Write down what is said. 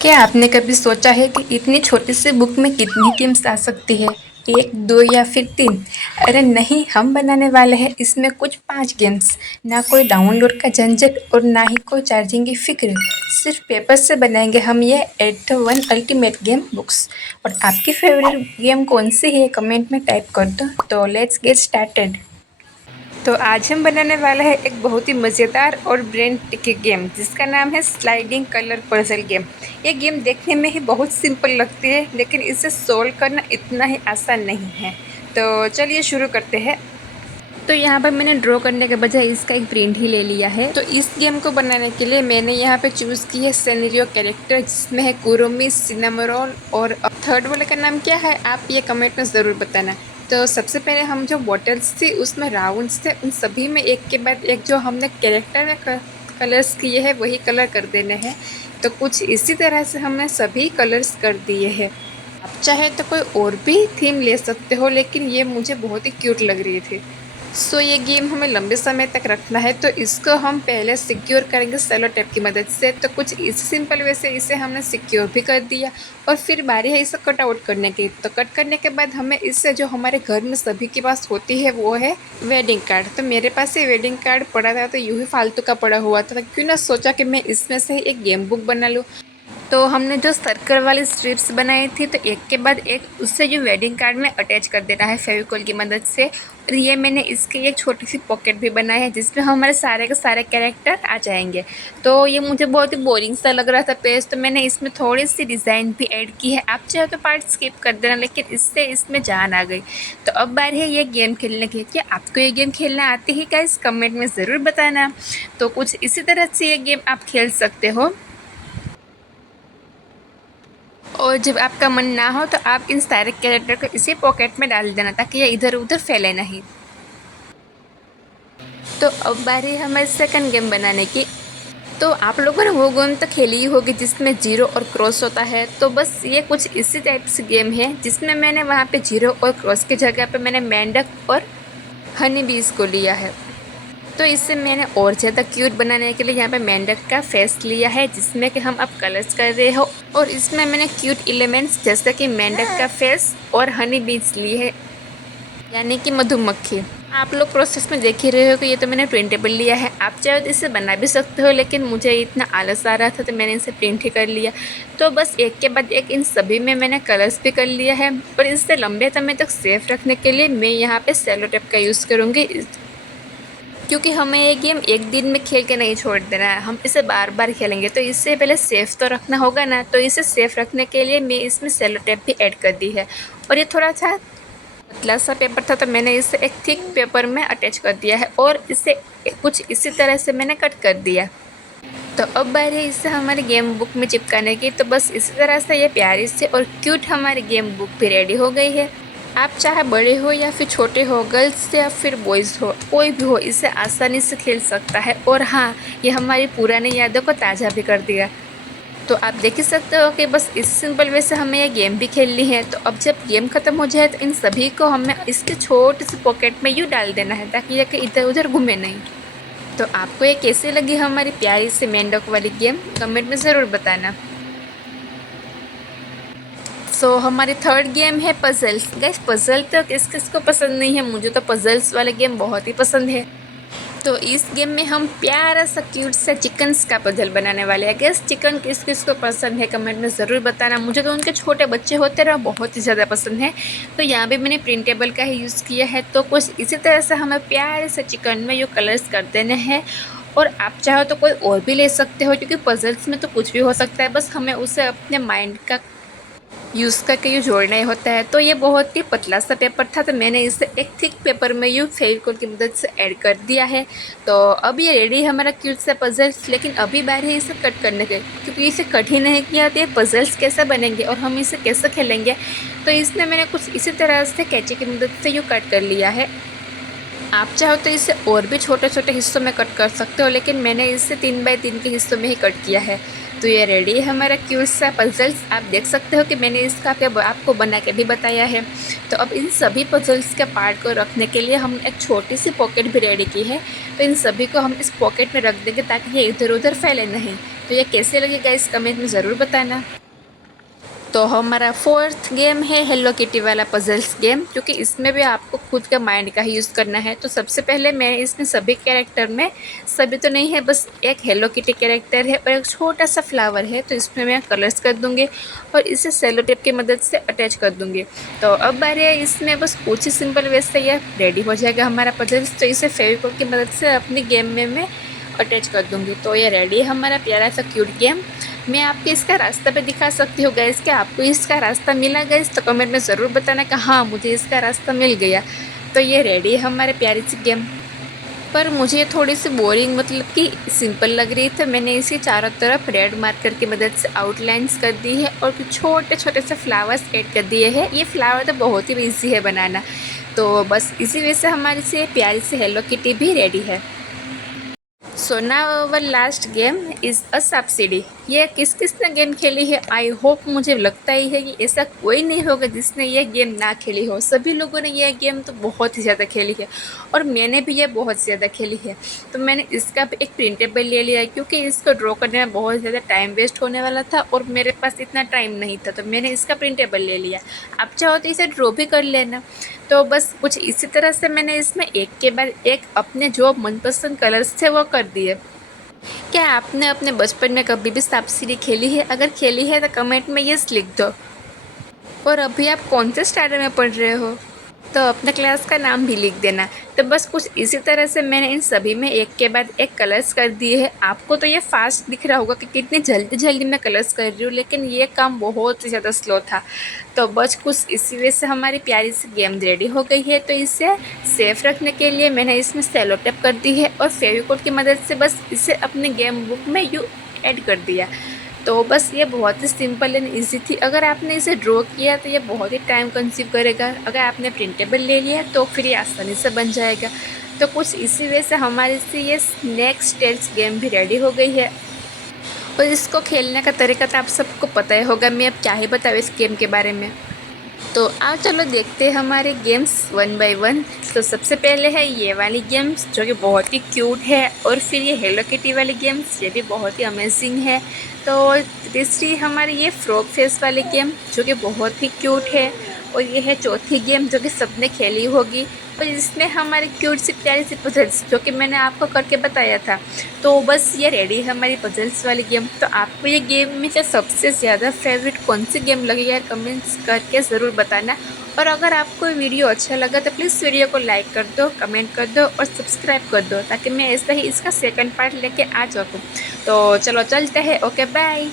क्या आपने कभी सोचा है कि इतनी छोटी सी बुक में कितनी गेम्स आ सकती है? एक, दो या फिर तीन? अरे नहीं, हम बनाने वाले हैं इसमें कुछ 5 गेम्स। ना कोई डाउनलोड का झंझट और ना ही कोई चार्जिंग की फिक्र। सिर्फ पेपर से बनाएंगे हम ये 81 अल्टीमेट गेम बुक्स। और आपकी फेवरेट गेम कौन सी है कमेंट में टाइप कर दो। तो लेट्स गेट स्टार्टेड। तो आज हम बनाने वाले हैं एक बहुत ही मज़ेदार और ब्रेन टिकी गेम जिसका नाम है स्लाइडिंग कलर पजल गेम। ये गेम देखने में ही बहुत सिंपल लगती है, लेकिन इसे सोल्व करना इतना ही आसान नहीं है। तो चलिए शुरू करते हैं। तो यहाँ पर मैंने ड्रॉ करने के बजाय इसका एक प्रिंट ही ले लिया है। तो इस गेम को बनाने के लिए मैंने यहाँ पे चूज़ की है सिनेरियो कैरेक्टर, जिसमें है कुरुमी, सिनेमरोल और थर्ड वाले का नाम क्या है आप ये कमेंट में ज़रूर बताना। तो सबसे पहले हम जो बॉटल्स थी उसमें राउंड्स थे, उन सभी में एक के बाद एक जो हमने कैरेक्टर में कलर्स किए हैं वही कलर कर देने हैं। तो कुछ इसी तरह से हमने सभी कलर्स कर दिए हैं। आप चाहे तो कोई और भी थीम ले सकते हो, लेकिन ये मुझे बहुत ही क्यूट लग रही थी। सो ये गेम हमें लंबे समय तक रखना है, तो इसको हम पहले सिक्योर करेंगे सेलो टेप की मदद से। तो कुछ इस सिंपल वे से इसे हमने सिक्योर भी कर दिया और फिर बारी है इसे कट आउट करने की। तो कट करने के बाद हमें इससे जो हमारे घर में सभी के पास होती है वो है वेडिंग कार्ड। तो मेरे पास ये वेडिंग कार्ड पड़ा था, तो यूँ ही फालतू का पड़ा हुआ था, क्यों ना सोचा कि मैं इसमें से ही एक गेम बुक बना लूँ। तो हमने जो सर्कल वाली स्ट्रिप्स बनाई थी, तो एक के बाद एक उससे जो वेडिंग कार्ड में अटैच कर देना है फेविकॉल की मदद से। और ये मैंने इसके एक छोटी सी पॉकेट भी बनाई है जिसमें हमारे सारे के सारे कैरेक्टर आ जाएंगे। तो ये मुझे बहुत ही बोरिंग सा लग रहा था पेज, तो मैंने इसमें थोड़ी सी डिज़ाइन भी ऐड की है। आप चाहे तो पार्ट स्किप कर देना, लेकिन इससे इसमें जान आ गई। तो अब बारी है ये गेम खेलने की। क्या आपको ये गेम खेलना आती है गाइस? कमेंट में ज़रूर बताना। तो कुछ इसी तरह से ये गेम आप खेल सकते हो। और जब आपका मन ना हो तो आप इन सारे कैरेक्टर को इसी पॉकेट में डाल देना, ताकि ये इधर उधर फैले नहीं। तो अब बारी है हमारे सेकंड गेम बनाने की। तो आप लोगों ने वो गेम तो खेली ही होगी जिसमें जीरो और क्रॉस होता है। तो बस ये कुछ इसी टाइप से गेम है जिसमें मैंने वहाँ पे जीरो और क्रॉस की जगह पे मैंने मेंढक और हनी बीज को लिया है। तो इससे मैंने और ज़्यादा क्यूट बनाने के लिए यहाँ पे मेंढक का फेस लिया है, जिसमें कि हम अब कलर्स कर रहे हो। और इसमें मैंने क्यूट एलिमेंट्स जैसे कि मेंढक का फेस और हनी बीज लिए है, यानी कि मधुमक्खी। आप लोग प्रोसेस में देख ही रहे हो कि ये तो मैंने प्रिंटेबल लिया है। आप चाहे तो इसे बना भी सकते हो, लेकिन मुझे इतना आलस आ रहा था तो मैंने इसे प्रिंट ही कर लिया। तो बस एक के बाद एक इन सभी में मैंने कलर्स भी कर लिया है। और इसे लंबे समय तक सेफ रखने के लिए मैं यहाँ पे सेलो टेप का यूज़ करूँगी, क्योंकि हमें ये गेम एक दिन में खेल के नहीं छोड़ देना है, हम इसे बार बार खेलेंगे। तो इससे पहले सेफ़ तो रखना होगा ना। तो इसे सेफ़ रखने के लिए मैं इसमें सेलो टेप भी ऐड कर दी है। और ये थोड़ा सा पतला सा पेपर था, तो मैंने इसे एक थिक पेपर में अटैच कर दिया है और इसे कुछ इसी तरह से मैंने कट कर दिया। तो अब बारी है इसे हमारी गेम बुक में चिपकाने की। तो बस इसी तरह से ये प्यारी से और क्यूट हमारी गेम बुक भी रेडी हो गई है। आप चाहे बड़े हो या फिर छोटे हो, गर्ल्स या फिर बॉयज़ हो, कोई भी हो इसे आसानी से खेल सकता है। और हाँ, ये हमारी पुरानी यादों को ताज़ा भी कर दिया। तो आप देख ही सकते हो कि बस इस सिंपल वे से हमें ये गेम भी खेलनी है। तो अब जब गेम ख़त्म हो जाए तो इन सभी को हमें इसके छोटे से पॉकेट में यूँ डाल देना है, ताकि ये कि इधर उधर घूमे नहीं। तो आपको ये कैसे लगी हमारी प्यारी सी मेंढक वाली गेम? कमेंट में ज़रूर बताना। सो हमारी थर्ड गेम है पज़ल्स। गाइस, पज़ल तो किस किस को पसंद नहीं है, मुझे तो पज़ल्स वाले गेम बहुत ही पसंद है। तो इस गेम में हम प्यारा सा क्यूट सा चिकन्स का पज़ल बनाने वाले हैं। गैस, चिकन किस किस को पसंद है कमेंट में ज़रूर बताना। मुझे तो उनके छोटे बच्चे होते रहे बहुत ही ज़्यादा पसंद है। तो यहाँ भी मैंने प्रिंटेबल का ही यूज़ किया है। तो कुछ इसी तरह से हमें प्यारे से चिकन में जो कलर्स कर देने हैं। और आप चाहो तो कोई और भी ले सकते हो, क्योंकि पज़ल्स में तो कुछ भी हो सकता है, बस हमें उसे अपने माइंड का यूज़ करके यूँ जोड़ना ही होता है। तो ये बहुत ही पतला सा पेपर था, तो मैंने इसे एक थिक पेपर में यूँ फेविकोल की मदद से ऐड कर दिया है। तो अब ये रेडी है हमारा क्यूट सा पज़ल्स। लेकिन अभी बारी है इसे कट करने के, क्योंकि इसे कट ही नहीं किया तो ये पज़ल्स कैसे बनेंगे और हम इसे कैसे खेलेंगे। तो इसमें मैंने कुछ इसी तरह से कैंची की मदद से यूँ कट कर लिया है। आप चाहो तो इसे और भी छोटे छोटे हिस्सों में कट कर सकते हो, लेकिन मैंने इसे 3 बाय 3 के हिस्सों में ही कट किया है। तो ये रेडी है हमारा क्यूट सा पजल्स। आप देख सकते हो कि मैंने इसका आपको बना के भी बताया है। तो अब इन सभी पजल्स के पार्ट को रखने के लिए हम एक छोटी सी पॉकेट भी रेडी की है। तो इन सभी को हम इस पॉकेट में रख देंगे ताकि ये इधर उधर फैले नहीं। तो ये कैसे लगेगा इस कमेंट में ज़रूर बताना। तो हमारा फोर्थ गेम है हेलो किटी वाला पजल्स गेम, क्योंकि इसमें भी आपको खुद का माइंड का ही यूज़ करना है। तो सबसे पहले मैं इसमें सभी कैरेक्टर में, सभी तो नहीं है, बस एक हेलो किटी कैरेक्टर है और एक छोटा सा फ्लावर है। तो इसमें मैं कलर्स कर दूँगी और इसे सेलो टेप की मदद से अटैच कर दूँगी। तो अब बारी है इसमें बस कुछ ही सिंपल वैसे ये रेडी हो जाएगा हमारा पजल्स। तो इसे फेविकोल की मदद से अपनी गेम में मैं अटैच कर दूँगी। तो ये रेडी है हमारा प्यारा सा क्यूट गेम। मैं आपको इसका रास्ता भी दिखा सकती हूँ गैस, कि आपको इसका रास्ता मिला गैस, तो कमेंट में ज़रूर बताना कि हाँ मुझे इसका रास्ता मिल गया। तो ये रेडी है हमारे प्यारी सी गेम। पर मुझे थोड़ी सी बोरिंग, मतलब कि सिंपल लग रही थी। मैंने इसी चारों तरफ रेड मार्कर की मदद से आउटलाइंस कर दी है और कुछ छोटे छोटे से फ्लावर्स ऐड कर दिए हैं। ये फ्लावर तो बहुत ही ईजी है बनाना। तो बस इसी वजह से हमारी से प्यारी सी हेलो किटी भी रेडी है। So now our last game is a सांप सीढ़ी। ये किस किस ने गेम खेली है? आई होप, मुझे लगता ही है कि ऐसा कोई नहीं होगा जिसने ये गेम ना खेली हो। सभी लोगों ने ये गेम तो बहुत ही ज़्यादा खेली है और मैंने भी ये बहुत ज़्यादा खेली है। तो मैंने इसका भी एक प्रिंटेबल ले लिया क्योंकि इसको ड्रॉ करने में बहुत ज़्यादा टाइम वेस्ट होने वाला था और मेरे पास इतना टाइम नहीं था। तो मैंने इसका प्रिंटेबल ले लिया। आप चाहो तो इसे ड्रॉ भी कर लेना। तो बस कुछ इसी तरह से मैंने इसमें एक के बाद एक अपने जो मनपसंद कलर्स थे वो कर दिए। क्या आपने अपने बचपन में कभी भी सांप सीढ़ी खेली है? अगर खेली है तो कमेंट में यस लिख दो। और अभी आप कौन से स्टैंडर्ड में पढ़ रहे हो? तो अपने क्लास का नाम भी लिख देना। तो बस कुछ इसी तरह से मैंने इन सभी में एक के बाद एक कलर्स कर दिए हैं। आपको तो ये फास्ट दिख रहा होगा कि कितनी जल्दी जल्दी मैं कलर्स कर रही हूँ, लेकिन ये काम बहुत ही ज़्यादा स्लो था। तो बस कुछ इसी वजह से हमारी प्यारी सी गेम रेडी हो गई है। तो इसे सेफ रखने के लिए मैंने इसमें सेलो टेप कर दी है और फेविकोल की मदद से बस इसे अपने गेम बुक में ऐड कर दिया। तो बस ये बहुत ही सिंपल एंड ईजी थी। अगर आपने इसे ड्रॉ किया तो ये बहुत ही टाइम कंज्यूम करेगा। अगर आपने प्रिंटेबल ले लिया तो फिर ये आसानी से बन जाएगा। तो कुछ इसी वजह से हमारे से ये स्नैक स्टेल्स गेम भी रेडी हो गई है। और इसको खेलने का तरीका तो आप सबको पता ही होगा, मैं अब क्या ही बताऊँ इस गेम के बारे में। तो आओ चलो देखते हैं हमारे गेम्स वन बाय वन। तो सबसे पहले है ये वाली गेम्स जो कि बहुत ही क्यूट है, और फिर ये हेलो किटी वाली गेम्स, ये भी बहुत ही अमेजिंग है। तो तीसरी हमारी ये फ्रॉग फेस वाली गेम जो कि बहुत ही क्यूट है, और ये है चौथी गेम जो कि सबने खेली होगी। और इसमें हमारी क्यूट सी प्यारी सी पजल्स जो कि मैंने आपको करके बताया था। तो बस ये रेडी है हमारी पजल्स वाली गेम। तो आपको ये गेम में से सबसे ज़्यादा फेवरेट कौन सी गेम लगी यार, कमेंट्स करके ज़रूर बताना। और अगर आपको वीडियो अच्छा लगा तो प्लीज़ वीडियो को लाइक कर दो, कमेंट कर दो और सब्सक्राइब कर दो, ताकि मैं ऐसा ही इसका सेकंड पार्ट लेके आ सकूँ। तो चलो चलते हैं, ओके बाय।